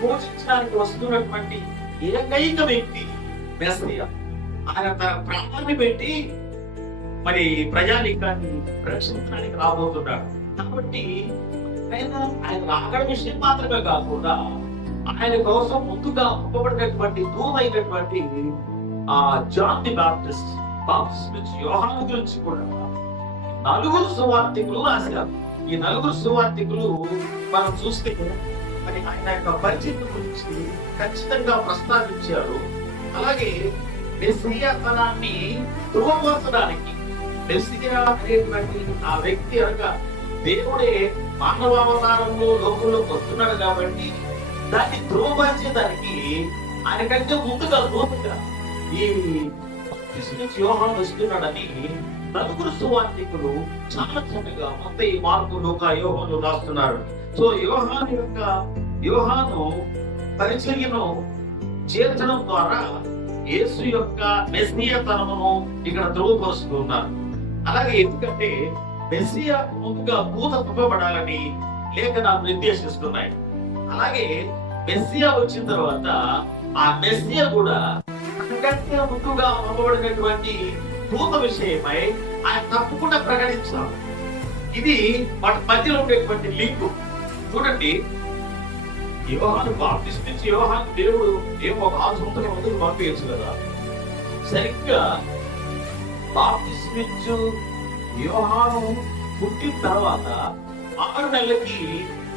పోషించడానికి వస్తున్నటువంటి ఏకైక వ్యక్తి మెస్సియా. ఆయన తన ప్రాణాన్ని పెట్టి మరి ప్రజానీకాన్ని రక్షించడానికి రాబోతున్నాడు. కాబట్టి ఆయన రాకడ విషయం మాత్రమే కాకుండా ఆయన కోసం ముందుగా పంపబడినటువంటి దూరైనటువంటి జాన్ ది బాప్టిస్ట్ యోహాను గురించి కూడా నలుగురు సువార్తికులు రాశారు. ఈ నలుగురు సువార్తికులు మనం చూస్తే మరి ఆయన యొక్క పరిచయం గురించి ఖచ్చితంగా ప్రస్తావించారు. అలాగే మెస్సియా తనాన్ని ధృవపరచడానికి మెస్సియా అనేటువంటి ఆ వ్యక్తి అనగా దేవుడే మానవావతారంలో లోకంలోకి వస్తున్నాడు కాబట్టి దాన్ని ధృవపరిచేదానికి ఆయన కంటే ముందుగా లోతుగా ఈ యోహాను వస్తున్నాడని నలుగురు సువార్తికులు చాలా చక్కగా మత్తయి, మార్కు, లూకా, యోహాను రాస్తున్నారు. సో యోహాను పరిచర్యను చేర్చడం ద్వారా యేసు యొక్క మెస్సియాతనమును ఇక్కడ ధృవపరుస్తున్నారు. అలాగే ఎందుకంటే మెస్సియా ముందుగా పూత పంపబడాలని లేఖనాలు నిర్దేశిస్తున్నాయి. అలాగే మెస్సియా వచ్చిన తర్వాత ఆ మెస్సియా కూడా అంతకంటే ముందుగా పంపబడినటువంటి దూత విషయమై ఆయన తప్పకుండా ప్రకటించాలి. ఇది వాటి మధ్యలో ఉండేటువంటి లింక్ చూడండి. యోహాను బాప్టిస్ట్ నుంచి యోహాను దేవుడు ఏమో ఒక 6 సంవత్సరాల ముందుకు పంపించచ్చు కదా. సరిగ్గా బాప్టిస్ట్ నుంచి యోహాను పుట్టిన తర్వాత 6 నెలలకి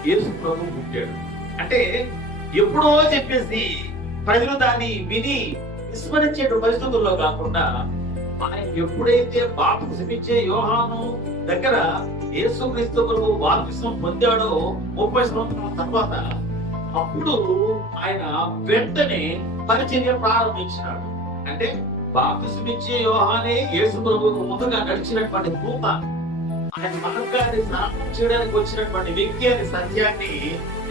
యేసు ప్రభు పుట్టాడు. అంటే ఎప్పుడో చెప్పేసి ప్రజలు దాన్ని విని విస్మరించే పరిస్థితుల్లో కాకుండా ఆయన ఎప్పుడైతే బాప్టిజం ఇచ్చే యోహాను దగ్గర యేసుక్రీస్తు ప్రభు బాప్టిజం పొందాడో 30 సంవత్సరాల తర్వాత అప్పుడు ఆయన వెంటనే పరిచర్య ప్రారంభించినాడు. అంటే బాప్టిజం ఇచ్చే యోహానే యేసు ప్రభువుకు ముందుగా నడిచినటువంటి దూత, ఆయన మార్గాన్ని స్నానం చేయడానికి వచ్చినటువంటి వ్యక్తి అనే సత్యాన్ని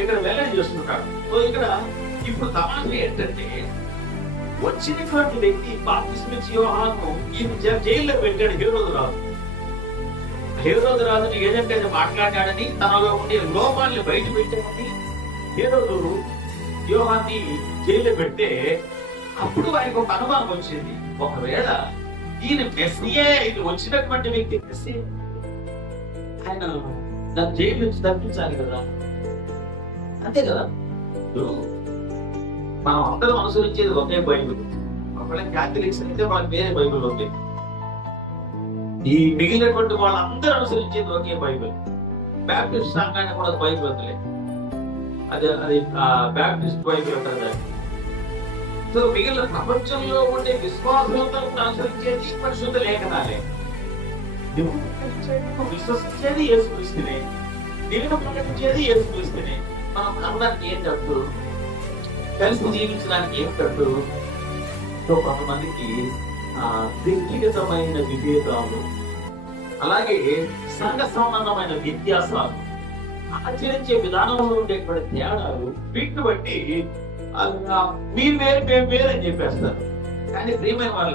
ఇక్కడ వెల్లడి చేస్తున్నాడు. సో ఇక్కడ ఇప్పుడు తమాషా ఏంటంటే వచ్చినటువంటి వ్యక్తి బాప్టిజం ఇచ్చే యోహాను ఈయన జైల్లో పెట్టాడు హేరోదు రాజుని ఏదంటే మాట్లాడాడని, తనలో ఉండే లోపాన్ని బయట పెట్టాడని హేరోదు యోహాన్ని జైల్లో పెడితే అప్పుడు ఆయనకు ఒక అనుమానం వచ్చింది. ఒకవేళ ఈయన మెస్సియే, ఇది వచ్చినటువంటి వ్యక్తి మెస్సియే, ఆయన దాన్ని జైలు నుంచి తప్పించాలి కదా, అంతే కదా. మనం అందరం అనుసరించేది ఒకే బైబిల్. ఒకవేళ క్యాథలిక్స్ అయితే వాళ్ళకి వేరే బైబిల్ ఉంది. ఈ మిగిలినటువంటి వాళ్ళందరూ అనుసరించేది ఒకే బైబిల్. బ్యాప్టిస్ట్ సంఘాన్ని కూడా బైబిల్ వదిలే, అది బ్యాప్టిస్ట్ బైబిల్ అంటారు. సో మిగిలిన ప్రపంచంలో ఉండే విశ్వాసంతో అనుసరించేది పరిశుద్ధ లేఖనాలే. విశ్వసించేది యేసుక్రీస్తునే, దేవుడు ప్రకటించేది యేసుక్రీస్తునే. మనం నమ్మడానికి ఏం తప్పు, కలిసి జీవించడానికి ఏం తప్పు. సో కొంతమందికి వ్యక్తిగతమైన విభేదాలు, అలాగే సంఘ సంబంధమైన వ్యత్యాసాలు, ఆచరించే విధానంలో ఉండేటువంటి తేడాలు, వీటిని బట్టి మీరు వేరు మేము వేరు అని చెప్పేస్తారు. కానీ ప్రియమైన వాళ్ళ